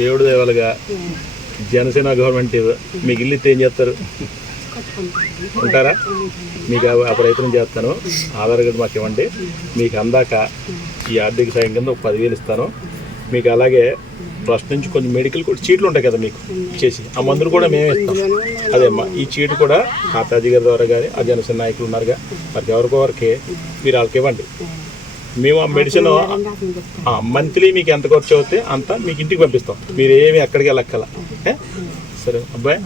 దేవుడి దేవాలుగా జనసేన గవర్నమెంట్ మీకు ఇల్లు ఇస్తే ఏం చేస్తారు? ఉంటారా? మీకు ఆ ప్రయత్నం చేస్తాను. ఆధార్ కార్డు మాకు ఇవ్వండి. మీకు అందాక ఈ ఆర్థిక సాయం కింద ఒక 10,000 ఇస్తాను. మీకు అలాగే ట్రస్ట్ నుంచి కొంచెం మెడికల్ కూడా చీట్లు ఉంటాయి కదా మీకు ఇచ్చేసి, ఆ మందులు కూడా మేమే ఇస్తాం. అదేమ్మా, ఈ చీటు కూడా కాతాజీ గారి ద్వారా కానీ ఆ జనసేన నాయకులు ఉన్నారుగా, మరి ఎవరికొవరికి మీరు వాళ్ళకి ఇవ్వండి. మేము ఆ మెడిసిన్ మంత్లీ మీకు ఎంత ఖర్చు అవుతే అంత మీకు ఇంటికి పంపిస్తాం. మీరు ఏమి ఎక్కడికి వెళ్ళక్కల. సరే అబ్బాయి,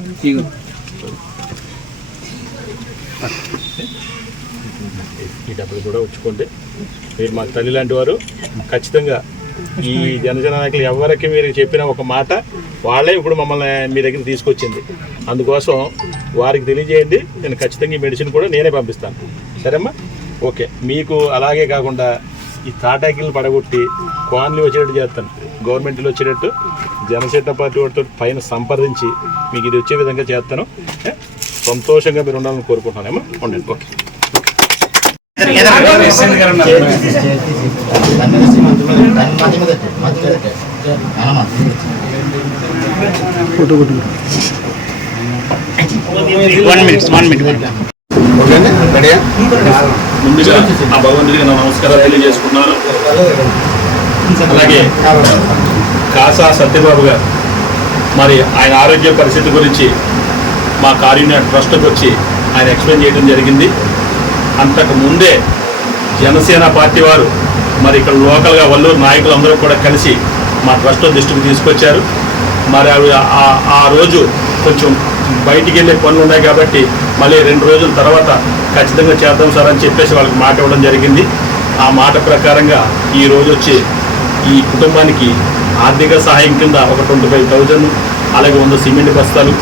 ఈ డబ్బులు కూడా ఉంచుకోండి. మీరు మాకు తల్లి లాంటి వారు. ఖచ్చితంగా ఈ జనసేన నాయకులు ఎవరికి మీరు చెప్పిన ఒక మాట వాళ్ళే ఇప్పుడు మమ్మల్ని మీ దగ్గర తీసుకొచ్చింది. అందుకోసం వారికి తెలియజేయండి. నేను ఖచ్చితంగా ఈ మెడిసిన్ కూడా నేనే పంపిస్తాను. సరేమ్మా? ఓకే. మీకు అలాగే కాకుండా ఈ తాటాకిళ్ళు పడగొట్టి కాలనీ వచ్చేటట్టు చేస్తాను. గవర్నమెంట్లో వచ్చేటట్టు జనసేన పార్టీ వాటితో పైన సంప్రదించి మీకు ఇది వచ్చే విధంగా చేస్తాను. సంతోషంగా మీరు ఉండాలని కోరుకుంటున్నానేమో. ఉండండి. ఓకే. ముందుగా ఆ భగవంతుడికి నా నమస్కారాలు తెలియజేసుకున్నాను. అలాగే కాసా సత్యబాబు గారు మరి ఆయన ఆరోగ్య పరిస్థితి గురించి మా కారుణ్య ట్రస్ట్కి వచ్చి ఆయన ఎక్స్ప్లెయిన్ చేయడం జరిగింది. అంతకు ముందే జనసేన పార్టీ వారు మరి ఇక్కడ లోకల్గా వల్లూరు నాయకులందరూ కూడా కలిసి మా ట్రస్ట్ దృష్టికి తీసుకొచ్చారు. మరి అవి ఆ రోజు కొంచెం బయటికి వెళ్ళే పనులు ఉన్నాయి కాబట్టి మళ్ళీ 2 రోజుల తర్వాత ఖచ్చితంగా చేద్దాం సార్ అని చెప్పేసి వాళ్ళకి మాట ఇవ్వడం జరిగింది. ఆ మాట ప్రకారంగా ఈ రోజు వచ్చి ఈ కుటుంబానికి ఆర్థిక సహాయం కింద ఒక 25,000, అలాగే 100 సిమెంట్ బస్తాలు,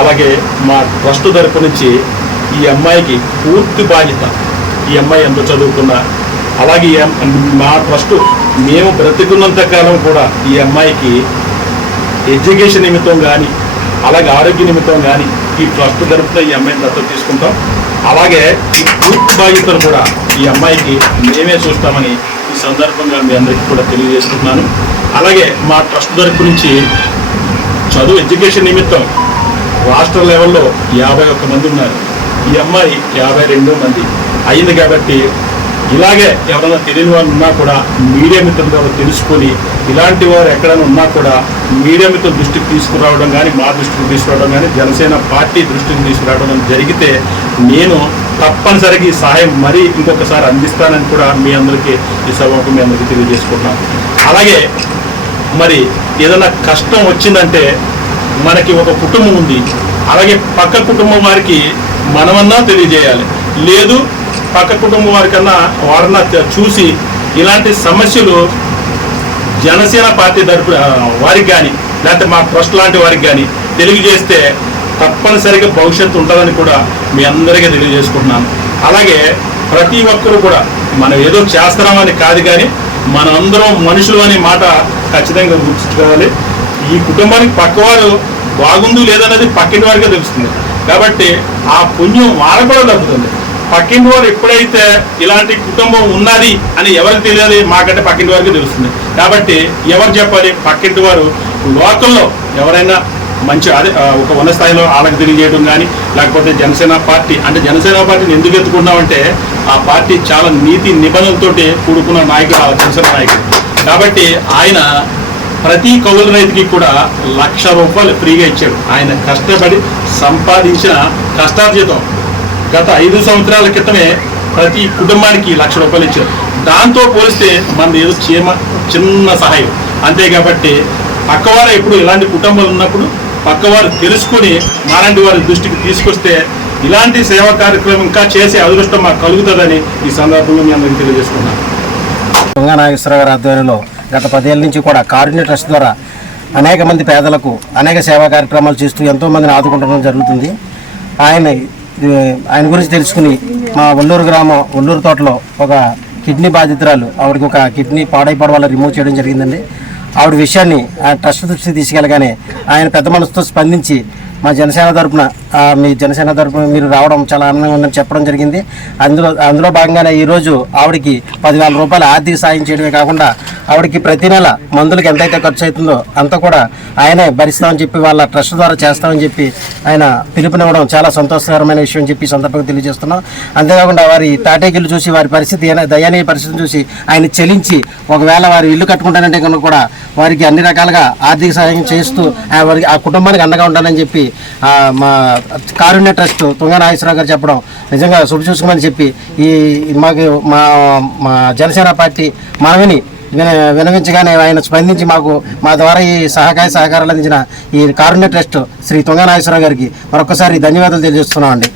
అలాగే మా ట్రస్ట్ తరపు నుంచి ఈ అమ్మాయికి పూర్తి బాధ్యత. ఈ అమ్మాయి ఎంత చదువుకున్నా, అలాగే మా ట్రస్ట్ మేము బ్రతికున్నంత కాలం కూడా ఈ అమ్మాయికి ఎడ్యుకేషన్ నిమిత్తం కానీ, అలాగే ఆరోగ్య నిమిత్తం కానీ ఈ ట్రస్ట్ తరపున ఈ అమ్మాయిని దత్తత తీసుకుంటాం. అలాగే ఈ పూర్తి బాధ్యతను కూడా ఈ అమ్మాయికి మేమే చూస్తామని ఈ సందర్భంగా మీ అందరికీ కూడా తెలియజేస్తున్నాను. అలాగే మా ట్రస్ట్ తరపు నుంచి చదువు ఎడ్యుకేషన్ నిమిత్తం రాష్ట్ర లెవెల్లో 51 మంది ఉన్నారు. ఈ అమ్మాయి 52 మంది అయింది. కాబట్టి ఇలాగే ఎవరైనా తెలియని వారు ఉన్నా కూడా మీడియా మిత్రుల ద్వారా తెలుసుకొని, ఇలాంటి వారు ఎక్కడైనా ఉన్నా కూడా మీడియా మిత్రుల దృష్టికి తీసుకురావడం కానీ, మా దృష్టికి తీసుకురావడం కానీ, జనసేన పార్టీ దృష్టికి తీసుకురావడం జరిగితే నేను తప్పనిసరిగా ఈ సహాయం మరీ ఇంకొకసారి అందిస్తానని కూడా మీ అందరికీ ఈ సభకు మీ అందరికీ తెలియజేసుకుంటున్నాను. అలాగే మరి ఏదైనా కష్టం వచ్చిందంటే మనకి ఒక కుటుంబం ఉంది, అలాగే పక్క కుటుంబం వారికి మనమన్నా తెలియజేయాలి. లేదు పక్క కుటుంబం వారికన్నా వారన్నా చూసి ఇలాంటి సమస్యలు జనసేన పార్టీ తరపు వారికి కానీ, లేకపోతే మా ట్రస్ట్ లాంటి వారికి కానీ తెలియజేస్తే తప్పనిసరిగా భవిష్యత్తు ఉంటుందని కూడా మీ అందరికీ తెలియజేసుకుంటున్నాను. అలాగే ప్రతి ఒక్కరు కూడా మనం ఏదో చేస్తున్నామని కాదు, కానీ మనందరం మనుషులు అనే మాట ఖచ్చితంగా గుర్తుంచుకోవాలి. ఈ కుటుంబానికి పక్కవారు బాగుంది లేదన్నది పక్కింటి వారికే తెలుస్తుంది. కాబట్టి ఆ పుణ్యం వాళ్ళకు కూడా దక్కుతుంది. పక్కింటి వారు ఎప్పుడైతే ఇలాంటి కుటుంబం ఉన్నది అని ఎవరికి తెలియాలి? మాకంటే పక్కింటి వారికి తెలుస్తుంది. కాబట్టి ఎవరు చెప్పాలి? పక్కింటి వారు లోకల్లో ఎవరైనా మంచి అదే ఒక ఉన్న స్థాయిలో వాళ్ళకి తెలియజేయడం కానీ, లేకపోతే జనసేన పార్టీ అంటే జనసేన పార్టీని ఎందుకు ఎత్తుకున్నామంటే ఆ పార్టీ చాలా నీతి నిబంధనలతోటి కూడుకున్న నాయకుడు, ఆ జనసేన నాయకుడు. కాబట్టి ఆయన ప్రతి కౌలు రైతుకి కూడా ₹1,00,000 ఫ్రీగా ఇచ్చాడు. ఆయన కష్టపడి సంపాదించిన కష్టార్జితం. గత 5 సంవత్సరాల క్రితమే ప్రతి కుటుంబానికి ₹1,00,000 ఇచ్చారు. దాంతో పోలిస్తే మనది ఏదో చిన్న సహాయం అంతే. కాబట్టి పక్కవారు ఎప్పుడు ఇలాంటి కుటుంబాలు ఉన్నప్పుడు పక్కవారు తెలుసుకొని మాలాంటి వారి దృష్టికి తీసుకొస్తే ఇలాంటి సేవా కార్యక్రమం ఇంకా చేసే అదృష్టం మాకు కలుగుతుందని ఈ సందర్భంలో మీ అందరికీ తెలియజేసుకున్నాను. గంగా నాగేశ్వరరావు గారి ఆధ్వర్యంలో గత 10 ఏళ్ళ నుంచి కూడా కారుణ్య ట్రస్ట్ ద్వారా అనేక మంది పేదలకు అనేక సేవా కార్యక్రమాలు చేస్తూ ఎంతోమందిని ఆదుకుంటడం జరుగుతుంది. ఆయన గురించి తెలుసుకుని మా ఒల్లూరు గ్రామం ఒల్లూరు తోటలో ఒక కిడ్నీ బాధితురాలు, ఆవిడకి ఒక కిడ్నీ పాడైపోవడం వల్ల రిమూవ్ చేయడం జరిగిందండి. ఆవిడ విషయాన్ని ఆ ట్రస్ట్ దృష్టికి తీసుకెళ్ళగానే ఆయన పెద్ద మనసుతో స్పందించి మా జనసేన తరపున మీ జనసేన తరపున మీరు రావడం చాలా ఆనందంగా ఉందని చెప్పడం జరిగింది. అందులో భాగంగానే ఈరోజు ఆవిడకి 10,000 రూపాయలు ఆర్థిక సాయం చేయడమే కాకుండా ఆవిడకి ప్రతి నెల మందులకు ఎంతైతే ఖర్చు అవుతుందో అంతా కూడా ఆయనే భరిస్తామని చెప్పి వాళ్ళ ట్రస్ట్ ద్వారా చేస్తామని చెప్పి ఆయన పిలుపునివ్వడం చాలా సంతోషకరమైన విషయం అని చెప్పి ఈ సందర్భంగా తెలియజేస్తున్నాం. అంతేకాకుండా వారి తాటేకిల్లు చూసి వారి పరిస్థితి దయనీయ పరిస్థితిని చూసి ఆయన చెలించి ఒకవేళ వారి ఇల్లు కట్టుకుంటానంటే కనుక కూడా వారికి అన్ని రకాలుగా ఆర్థిక సహాయం చేస్తూ వారికి ఆ కుటుంబానికి అండగా ఉండాలని చెప్పి మా కారుణ్య ట్రస్ట్ తుంగా నాగేశ్వరరావు గారు చెప్పడం నిజంగా శుభ చూసుకోమని చెప్పి మాకు మా జనసేన పార్టీ మనవిని వినవించగానే ఆయన స్పందించి మా ద్వారా ఈ సహకారాలు అందించిన ఈ కారుణ్య ట్రస్ట్ శ్రీ తుంగా నాగేశ్వరరావు గారికి మరొకసారి ధన్యవాదాలు తెలియజేస్తున్నామండి.